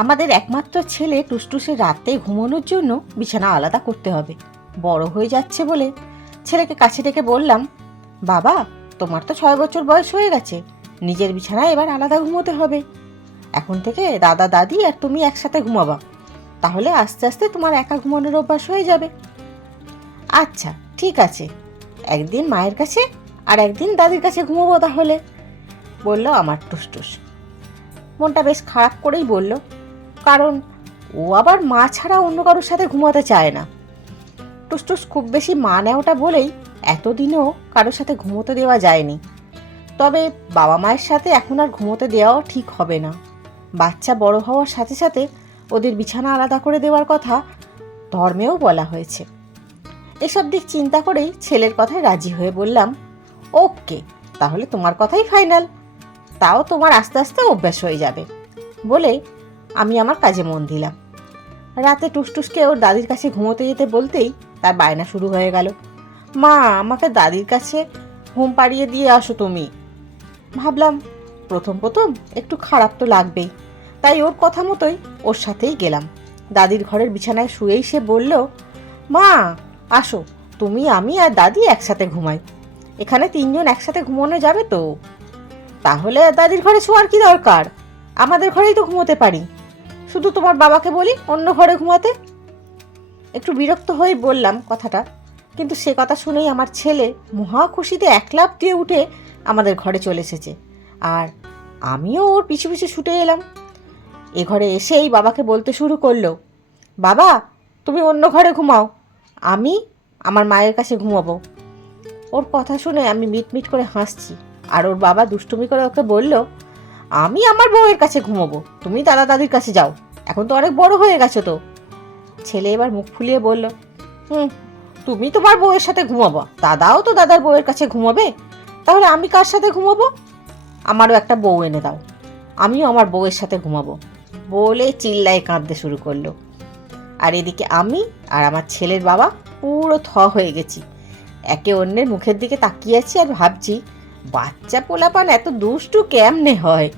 আমাদের একমাত্র ছেলে টুসটুসে রাতে ঘুমানোর জন্য বিছানা আলাদা করতে হবে। বড় হয়ে যাচ্ছে বলে ছেলেকে কাছে ডেকে বললাম, বাবা, তোমার তো ছয় বছর বয়স হয়ে গেছে, নিজের বিছানায় এবার আলাদা ঘুমোতে হবে। এখন থেকে দাদা, দাদি আর তুমি একসাথে ঘুমাবা। তাহলে আস্তে আস্তে তোমার একা ঘুমানোর অভ্যাস হয়ে যাবে। আচ্ছা ঠিক আছে, একদিন মায়ের কাছে আর একদিন দাদির কাছে ঘুমোবো তাহলে, বলল আমার টুসটুস। মনটা বেশ খারাপ করেই বলল কারণ ও আবার মা ছাড়া অন্য কারোর সাথে ঘুমাতে চায় না। টুসটুস খুব বেশি মা নেওয়াটা বলেই এতদিনও কারোর সাথে ঘুমোতে দেওয়া যায়নি। তবে বাবা মায়ের সাথে এখন আর ঘুমোতে দেওয়াও ঠিক হবে না। বাচ্চা বড় হওয়ার সাথে সাথে ওদের বিছানা আলাদা করে দেওয়ার কথা ধর্মেও বলা হয়েছে। এসব দিক চিন্তা করেই ছেলের কথায় রাজি হয়ে বললাম, ওকে, তাহলে তোমার কথাই ফাইনাল। তাও তোমার আস্তে আস্তে অভ্যাস হয়ে যাবে। বলে আমি আমার কাজে মন দিলাম। রাতে টুসটুসকে ওর দাদির কাছে ঘুমোতে যেতে বলতেই তার বায়না শুরু হয়ে গেল। মা, আমাকে দাদির কাছে ঘুম পাড়িয়ে দিয়ে আসো তুমি। ভাবলাম, প্রথম প্রথম একটু খারাপ তো লাগবেই। তাই ওর কথা মতোই ওর সাথেই গেলাম। দাদির ঘরের বিছানায় শুয়েই সে বলল, মা, আসো। তুমি, আমি আর দাদি একসাথে ঘুমাই। এখানে তিনজন একসাথে ঘুমানো যাবে তো? তাহলে দাদির ঘরে শোয়ার কি দরকার? আমাদের ঘরেই তো ঘুমোতে পারি। শুধু তোমার বাবাকে বলি, অন্য ঘরে ঘুমাতে। একটু বিরক্ত হয়ে বললাম কথাটা, কিন্তু সে কথা শুনেই আমার ছেলে মহা খুশিতে এক লাফ দিয়ে উঠে আমাদের ঘরে চলে এসেছে। আর আমিও ওর পিছু পিছু ছুটে এলাম। এ ঘরে এসেই বাবাকে বলতে শুরু করল, বাবা, তুমি অন্য ঘরে ঘুমাও, আমি আমার মায়ের কাছে ঘুমাবো। ওর কথা শুনে আমি মিটমিট করে হাসছি, আর ওর বাবা দুষ্টুমি করে ওকে বলল আমি আমার বউয়ের কাছে ঘুমাবো। তুমি দাদা দাদির কাছে যাও। এখন তো অনেক বড় হয়ে গেছো তো। ছেলে এবার মুখ ফুলিয়ে বলল, হুম, তুমি তোমার বউয়ের সাথে ঘুমাবো। দাদাও তো দাদার বউয়ের কাছে ঘুমাবে। তাহলে আমি কার সাথে ঘুমাবো? আমারও একটা বউ এনে দাও। আমিও আমার বউয়ের সাথে ঘুমাবো। বলে চিল্লায় কাঁদতে শুরু করল। আর এদিকে আমি আর আমার ছেলের বাবা পুরো থ হয়ে গেছি। একে অন্যের মুখের দিকে তাকিয়ে আছি আর ভাবছি বাচ্চা পোলাপান এত দুষ্টু কেমনে হয়?